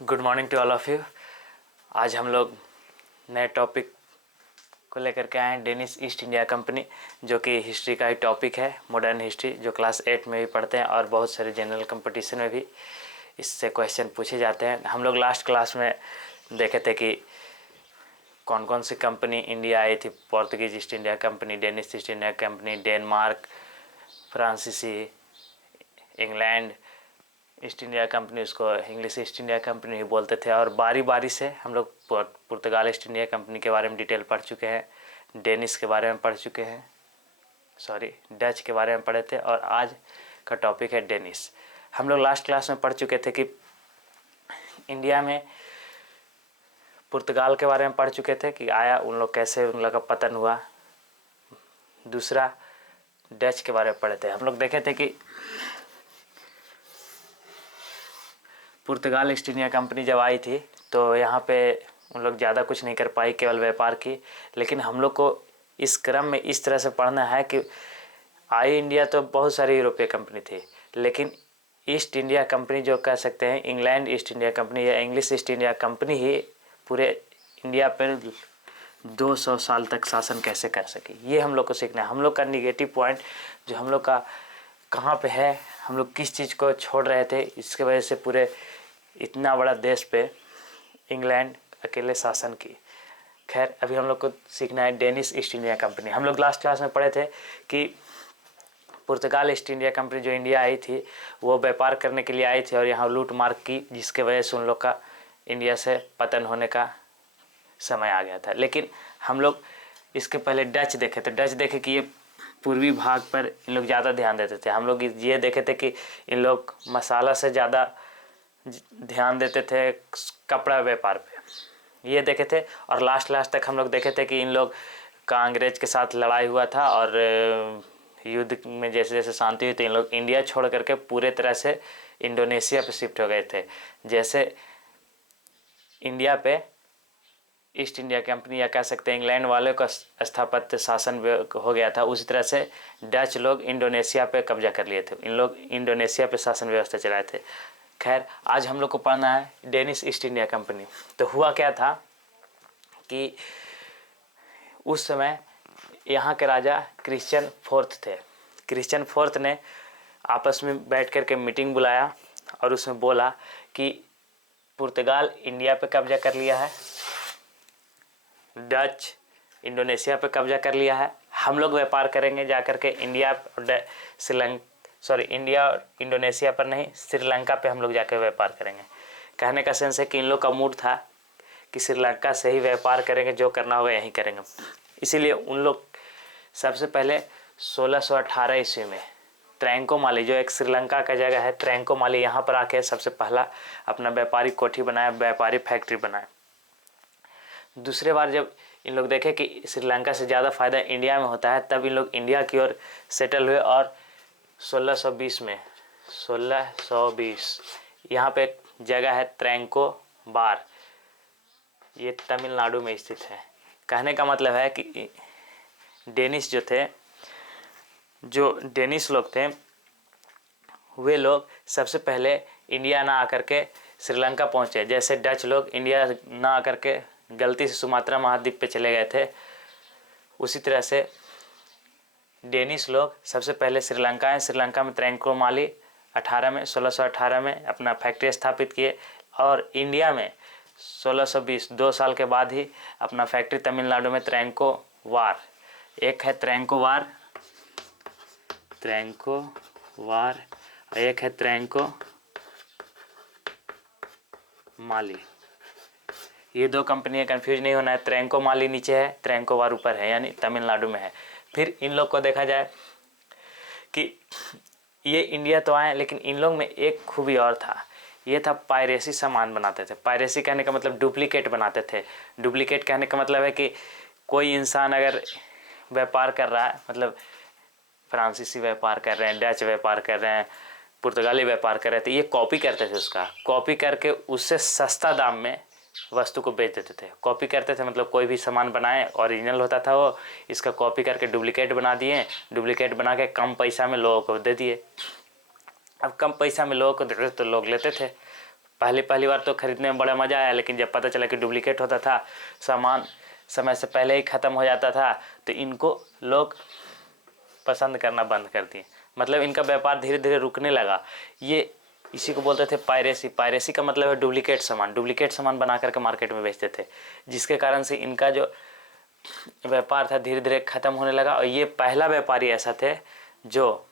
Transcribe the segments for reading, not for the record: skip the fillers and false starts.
Good morning to all of you. आज हम लोग नए टॉपिक को लेकर के आए हैं, डेनिश ईस्ट इंडिया कंपनी, जो कि हिस्ट्री का ही टॉपिक है, मॉडर्न हिस्ट्री, जो क्लास 8 में भी पढ़ते हैं और बहुत सारे जनरल कंपटीशन में भी इससे क्वेश्चन पूछे जाते हैं। हम लोग लास्ट क्लास में देखे थे कि कौन कौन सी कंपनी इंडिया आई थी। Portuguese east India company, Danish east India company, Denmark, फ्रांसीसी, इंग्लैंड ईस्ट इंडिया कंपनी, उसको इंग्लिश ईस्ट इंडिया कंपनी भी बोलते थे। और बारी बारी से हम लोग पुर्तगाल ईस्ट इंडिया कंपनी के बारे में डिटेल पढ़ चुके हैं, डेनिश के बारे में पढ़ चुके हैं, डच के बारे में पढ़े थे, और आज का टॉपिक है डेनिश। हम लोग लास्ट क्लास में पढ़ चुके थे कि इंडिया में पुर्तगाल के बारे में पढ़ चुके थे कि आया, उन लोग कैसे उन लोग का पतन हुआ। दूसरा डच के बारे में पढ़े थे। हम लोग देखे थे कि पुर्तगाल ईस्ट इंडिया कंपनी जब आई थी तो यहाँ पे उन लोग ज़्यादा कुछ नहीं कर पाई, केवल व्यापार की। लेकिन हम लोग को इस क्रम में इस तरह से पढ़ना है कि आई इंडिया तो बहुत सारी यूरोपीय कंपनी थी, लेकिन ईस्ट इंडिया कंपनी जो कह सकते हैं, इंग्लैंड ईस्ट इंडिया कंपनी या इंग्लिश ईस्ट इंडिया कंपनी ही पूरे इंडिया पर 200 साल तक शासन कैसे कर सकी, ये हम लोग को सीखना है। हम लोग का निगेटिव पॉइंट जो हम लोग का कहाँ पे है, हम लोग किस चीज़ को छोड़ रहे थे, इसके वजह से पूरे इतना बड़ा देश पे इंग्लैंड अकेले शासन की। खैर, अभी हम लोग को सीखना है डेनिश ईस्ट इंडिया कंपनी। हम लोग लास्ट क्लास में पढ़े थे कि पुर्तगाल ईस्ट इंडिया कंपनी जो इंडिया आई थी, वो व्यापार करने के लिए आई थी और यहाँ लूट मार की, जिसके वजह से उन लोग का इंडिया से पतन होने का समय आ गया था। लेकिन हम लोग इसके पहले डच देखे थे। डच देखे कि ये पूर्वी भाग पर इन लोग ज़्यादा ध्यान देते थे। हम लोग ये देखे थे कि इन लोग मसाला से ज़्यादा ध्यान देते थे कपड़ा व्यापार पे, ये देखे थे। और लास्ट तक हम लोग देखे थे कि इन लोग का अंग्रेज के साथ लड़ाई हुआ था और युद्ध में जैसे जैसे शांति हुई तो इन लोग इंडिया छोड़ करके पूरे तरह से इंडोनेशिया पे शिफ्ट हो गए थे। जैसे इंडिया पे ईस्ट इंडिया कंपनी या कह सकते हैं इंग्लैंड वाले का स्थापत्य शासन हो गया था, उसी तरह से डच लोग इंडोनेशिया पे कब्जा कर लिए थे। इन लोग इंडोनेशिया पे शासन व्यवस्था चलाए थे। खैर, आज हम लोग को पढ़ना है डेनिश ईस्ट इंडिया कंपनी। तो हुआ क्या था कि उस समय यहाँ के राजा क्रिश्चियन फोर्थ थे। क्रिश्चियन फोर्थ ने आपस में बैठ कर के मीटिंग बुलाया और उसमें बोला कि पुर्तगाल इंडिया पे कब्जा कर लिया है, डच इंडोनेशिया पे कब्जा कर लिया है, हम लोग व्यापार करेंगे जा कर के इंडिया और इंडिया और इंडोनेशिया पर नहीं, श्रीलंका पे हम लोग जाकर व्यापार करेंगे। कहने का सेंस है कि इन लोग का मूड था कि श्रीलंका से ही व्यापार करेंगे, जो करना होगा यहीं करेंगे। इसीलिए उन लोग सबसे पहले 1618 ईस्वी में त्रैंकोमाली, जो एक श्रीलंका का जगह है, त्रैंकोमाली, यहाँ पर आके सबसे पहला अपना व्यापारी कोठी बनाया, व्यापारी फैक्ट्री बनाया। दूसरे बार जब इन लोग देखे कि श्रीलंका से ज़्यादा फायदा इंडिया में होता है, तब इन लोग इंडिया की ओर सेटल हुए और 1620 यहाँ पे एक जगह है त्रैंकोबार, ये तमिलनाडु में स्थित है। कहने का मतलब है कि डेनिश जो डेनिश लोग थे, वे लोग सबसे पहले इंडिया ना आकर के श्रीलंका पहुँचे। जैसे डच लोग इंडिया ना आकर के गलती से सुमात्रा महाद्वीप पे चले गए थे, उसी तरह से डेनिश लोग सबसे पहले श्रीलंका में त्रैंकोमाली 1618 में अपना फैक्ट्री स्थापित किए और इंडिया में 1620 2 साल के बाद ही अपना फैक्ट्री तमिलनाडु में त्रैंकोवार, एक है त्रैंकोवार और एक है त्रैंकोमाली। ये दो कंपनियां कंफ्यूज नहीं होना है। त्रैंकोमाली नीचे है, त्रैंकोवार ऊपर है, यानी तमिलनाडु में है। फिर इन लोग को देखा जाए कि ये इंडिया तो आए, लेकिन इन लोग में एक खूबी और था, ये था पायरेसी सामान बनाते थे। पायरेसी कहने का मतलब डुप्लीकेट बनाते थे। डुप्लीकेट कहने का मतलब है कि कोई इंसान अगर व्यापार कर रहा है, मतलब फ्रांसीसी व्यापार कर रहे हैं, डच व्यापार कर रहे हैं, पुर्तगाली व्यापार कर रहे थे, ये कॉपी करते थे, उसका कॉपी करके उससे सस्ता दाम में वस्तु को बेच देते थे। कॉपी करते थे मतलब कोई भी सामान बनाए, ओरिजिनल होता था वो, इसका कॉपी करके डुप्लीकेट बना दिए, डुप्लीकेट बना के कम पैसा में लोगों को दे दिए। अब कम पैसा में लोगों को देते तो लोग लेते थे, पहली पहली बार तो ख़रीदने में बड़ा मज़ा आया, लेकिन जब पता चला कि डुप्लीकेट होता था, सामान समय से पहले ही ख़त्म हो जाता था, तो इनको लोग पसंद करना बंद कर दिए। मतलब इनका व्यापार धीरे धीरे रुकने लगा। ये इसी को बोलते थे पायरेसी। पायरेसी का मतलब है डुप्लीकेट सामान बना करके मार्केट में बेचते थे, जिसके कारण से इनका जो व्यापार था धीरे धीरे ख़त्म होने लगा। और ये पहला व्यापारी ऐसा थे जो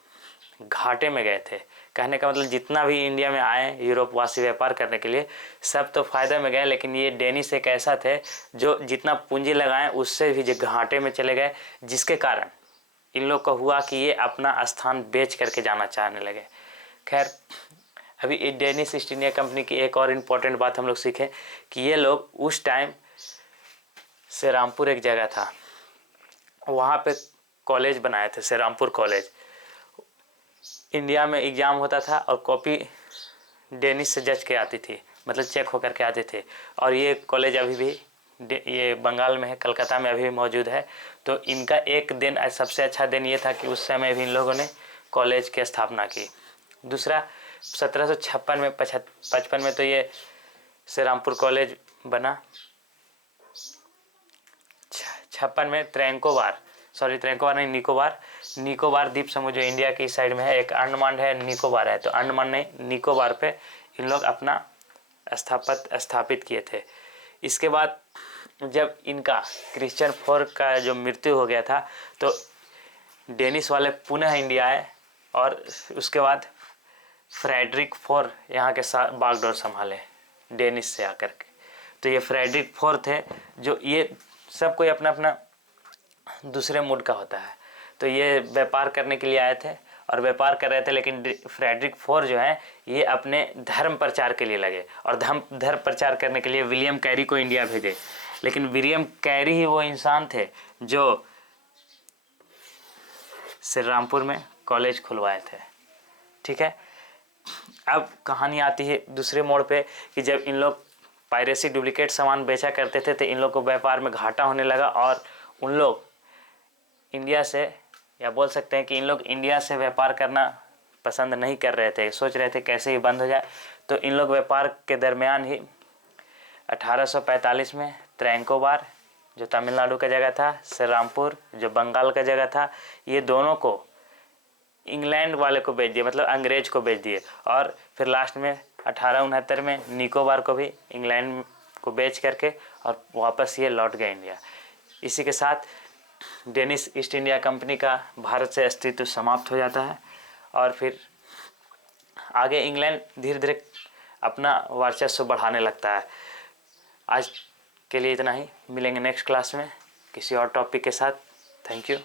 घाटे में गए थे। कहने का मतलब जितना भी इंडिया में आए यूरोप वासी व्यापार करने के लिए, सब तो फ़ायदे में गए, लेकिन ये डेनिस एक ऐसा थे जो जितना पूंजी लगाएं उससे भी जो घाटे में चले गए, जिसके कारण इन लोग को हुआ कि ये अपना स्थान बेच करके जाना चाहने लगे। खैर, अभी ये डेनिस ईस्ट इंडिया कंपनी की एक और इम्पोर्टेंट बात हम लोग सीखें कि ये लोग उस टाइम श्रीरामपुर एक जगह था, वहाँ पे कॉलेज बनाए थे, श्रीरामपुर कॉलेज। इंडिया में एग्ज़ाम होता था और कॉपी डेनिस से जज के आती थी, मतलब चेक होकर के आते थे। और ये कॉलेज अभी भी ये बंगाल में है, कलकत्ता में अभी भी मौजूद है। तो इनका एक दिन सबसे अच्छा दिन ये था कि उस समय भी इन लोगों ने कॉलेज की स्थापना की। दूसरा, 1756 में 55 में तो ये श्रीरामपुर कॉलेज बना। 56 में ट्रैंकोबार नहीं, निकोबार द्वीप समूह जो इंडिया की साइड में है, एक अंडमान है, निकोबार है, तो अंडमान नहीं निकोबार पे इन लोग अपना स्थापित किए थे। इसके बाद जब इनका क्रिश्चियन फोर का जो मृत्यु हो गया था, तो डेनिस वाले पुनः इंडिया आए और उसके बाद फ्रेडरिक फोर यहाँ के साथ बागडोर संभाले डेनिस से आकर के। तो ये फ्रेडरिक फोर थे, जो ये सब कोई अपना अपना दूसरे मूड का होता है। तो ये व्यापार करने के लिए आए थे और व्यापार कर रहे थे, लेकिन फ्रेडरिक फोर जो है ये अपने धर्म प्रचार के लिए लगे और धर्म प्रचार करने के लिए विलियम कैरी को इंडिया भेजे। लेकिन विलियम कैरी ही वो इंसान थे जो श्रीरामपुर में कॉलेज खुलवाए थे। ठीक है, अब कहानी आती है दूसरे मोड़ पे कि जब इन लोग पायरेसी डुप्लीकेट सामान बेचा करते थे तो इन लोग को व्यापार में घाटा होने लगा और उन लोग इंडिया से, या बोल सकते हैं कि इन लोग इंडिया से व्यापार करना पसंद नहीं कर रहे थे, सोच रहे थे कैसे ही बंद हो जाए। तो इन लोग व्यापार के दरमियान ही 1845 में ट्रैंकोबार जो तमिलनाडु का जगह था, श्रीरामपुर जो बंगाल का जगह था, ये दोनों को इंग्लैंड वाले को बेच दिए, मतलब अंग्रेज को बेच दिए। और फिर लास्ट में 1869 में निकोबार को भी इंग्लैंड को बेच करके और वापस ये लौट गए इंडिया। इसी के साथ डेनिस ईस्ट इंडिया कंपनी का भारत से अस्तित्व समाप्त हो जाता है और फिर आगे इंग्लैंड धीरे धीरे अपना वर्चस्व बढ़ाने लगता है। आज के लिए इतना ही, मिलेंगे नेक्स्ट क्लास में किसी और टॉपिक के साथ। Thank you.